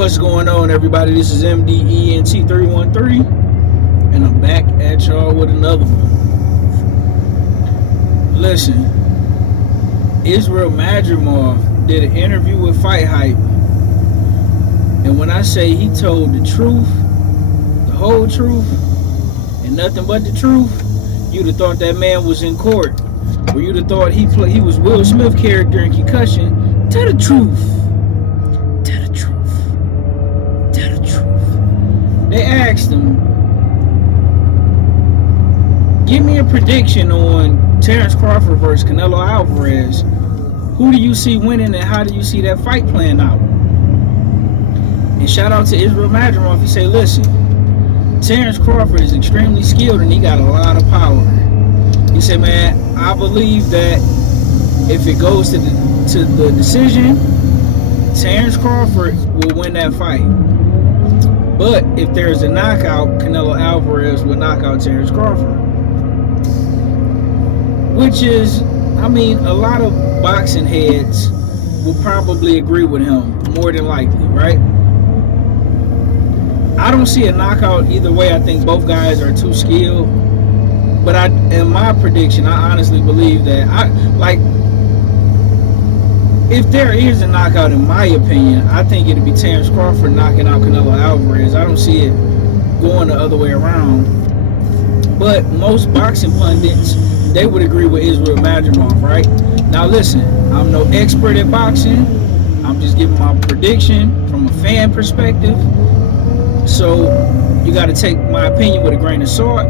What's going on, everybody? This is MDENT313, and I'm back at y'all with another one. Listen, Israel Madrimov did an interview with Fight Hype, and when I say he told the truth, the whole truth, and nothing but the truth, you'd have thought that man was in court, or you'd have thought he was Will Smith character in Concussion. Tell the truth. Tell the truth. Tell the truth. They asked him, give me a prediction on Terence Crawford versus Canelo Alvarez. Who do you see winning, and how do you see that fight playing out? And shout out to Israel Madrimov. He say, listen, Terence Crawford is extremely skilled and he got a lot of power. He said, man, I believe that if it goes to the decision, Terence Crawford will win that fight. But if there's a knockout, Canelo Alvarez will knock out Terence Crawford. Which is, I mean, a lot of boxing heads will probably agree with him, more than likely, right? I don't see a knockout either way. I think both guys are too skilled. But in my prediction, I honestly believe that if there is a knockout, in my opinion, I think it'd be Terence Crawford knocking out Canelo Alvarez. I don't see it going the other way around. But most boxing pundits, they would agree with Israel Madrimov, right? Now listen, I'm no expert at boxing. I'm just giving my prediction from a fan perspective. So you got to take my opinion with a grain of salt.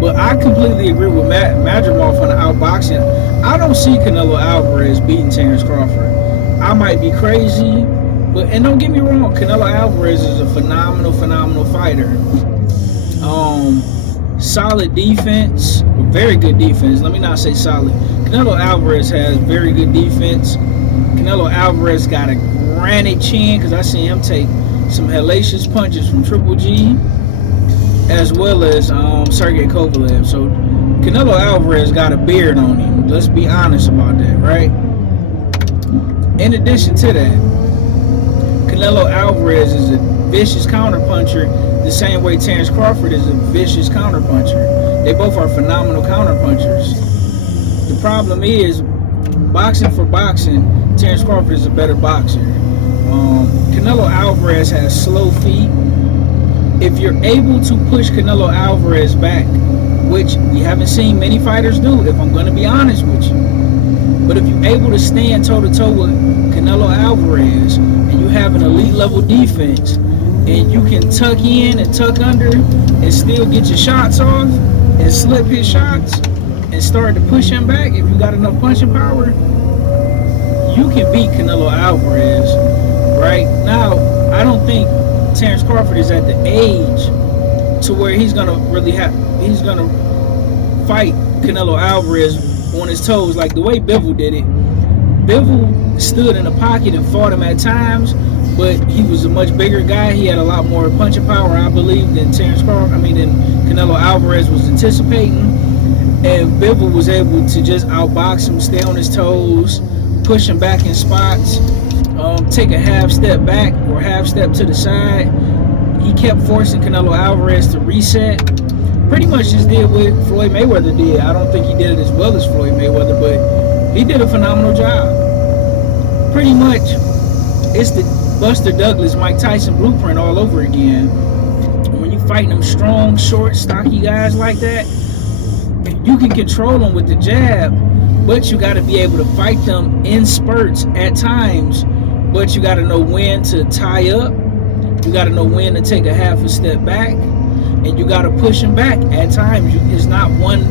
But I completely agree with Madrimov on the outboxing. I don't see Canelo Alvarez beating Terence Crawford. I might be crazy, and don't get me wrong, Canelo Alvarez is a phenomenal fighter. Solid defense, very good defense. Let me not say solid. Canelo Alvarez has very good defense. Canelo Alvarez got a granite chin, because I seen him take some hellacious punches from Triple G, as well as Sergey Kovalev. So Canelo Alvarez got a beard on him. Let's be honest about that, right? In addition to that, Canelo Alvarez is a vicious counterpuncher, the same way Terence Crawford is a vicious counterpuncher. They both are phenomenal counterpunchers. The problem is, boxing for boxing, Terence Crawford is a better boxer. Canelo Alvarez has slow feet. If you're able to push Canelo Alvarez back, which we haven't seen many fighters do, if I'm going to be honest with you, but if you're able to stand toe-to-toe with Canelo Alvarez and you have an elite level defense and you can tuck in and tuck under and still get your shots off and slip his shots and start to push him back, if you got enough punching power, you can beat Canelo Alvarez. Right now, I don't think Terence Crawford is at the age to where he's gonna fight Canelo Alvarez on his toes like the way Bivol did it. Bivol stood in the pocket and fought him at times, but he was a much bigger guy. He had a lot more punching power, I believe, than than Canelo Alvarez was anticipating. And Bivol was able to just outbox him, stay on his toes, push him back in spots. Take a half step back or half step to the side. He kept forcing Canelo Alvarez to reset. Pretty much just did what Floyd Mayweather did. I don't think he did it as well as Floyd Mayweather, but he did a phenomenal job. Pretty much, it's the Buster Douglas, Mike Tyson blueprint all over again. When you fighting them strong, short, stocky guys like that, you can control them with the jab, but you got to be able to fight them in spurts at times. But you got to know when to tie up. You got to know when to take a half a step back. And you got to push them back at times. It's not one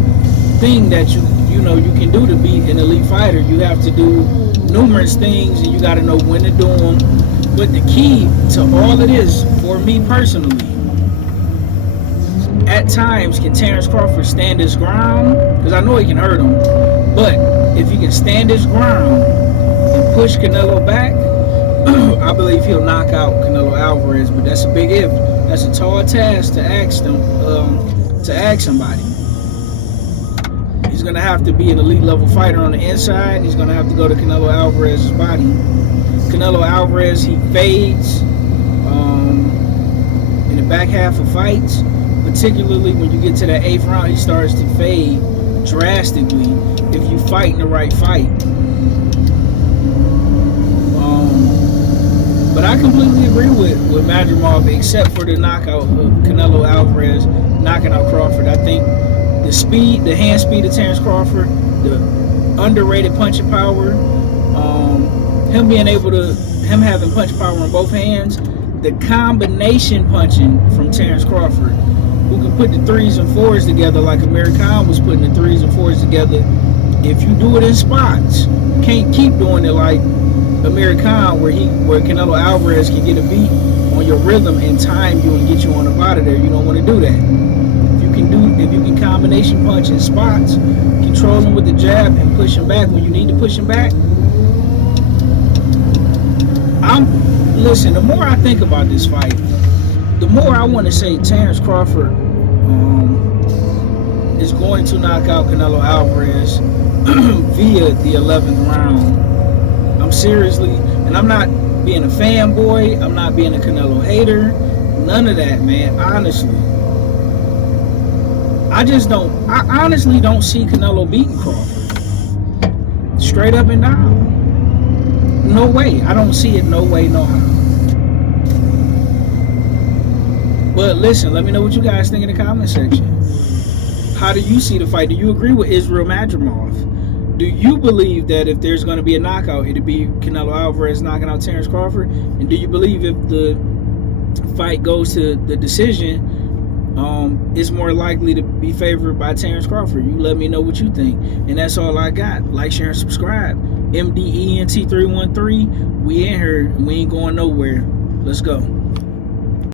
thing that you can do to be an elite fighter. You have to do numerous things, and you got to know when to do them. But the key to all of this, for me personally, at times, can Terence Crawford stand his ground? Because I know he can hurt him. But if he can stand his ground and push Canelo back, I believe he'll knock out Canelo Alvarez. But that's a big if. That's a tall task to ask somebody. He's going to have to be an elite level fighter on the inside. He's going to have to go to Canelo Alvarez's body. Canelo Alvarez, he fades in the back half of fights, particularly when you get to that 8th round. He starts to fade drastically if you fight in the right fight. But I completely agree with Madrimov, except for the knockout of Canelo Alvarez knocking out Crawford. I think the speed, the hand speed of Terence Crawford, the underrated punching power, him having punch power in both hands, the combination punching from Terence Crawford, who can put the 3s and 4s together like Amir Khan was putting the 3s and 4s together. If you do it in spots, you can't keep doing it like Amir Khan, where Canelo Alvarez can get a beat on your rhythm and time you and get you on up out of there. You don't want to do that. If you can combination punch in spots, control him with the jab and push him back when you need to push him back. Listen, the more I think about this fight, the more I want to say Terence Crawford is going to knock out Canelo Alvarez via the 11th round. I'm seriously, and I'm not being a fanboy, I'm not being a Canelo hater, none of that, man. Honestly, I honestly don't see Canelo beating Crawford. Straight up and down. No way. I don't see it. No way, no how. But listen, let me know what you guys think in the comment section. How do you see the fight? Do you agree with Israel Madrimov? Do you believe that if there's going to be a knockout, it'll be Canelo Alvarez knocking out Terence Crawford? And do you believe if the fight goes to the decision, it's more likely to be favored by Terence Crawford? You let me know what you think. And that's all I got. Like, share, and subscribe. MDENT313. We in here. We ain't going nowhere. Let's go.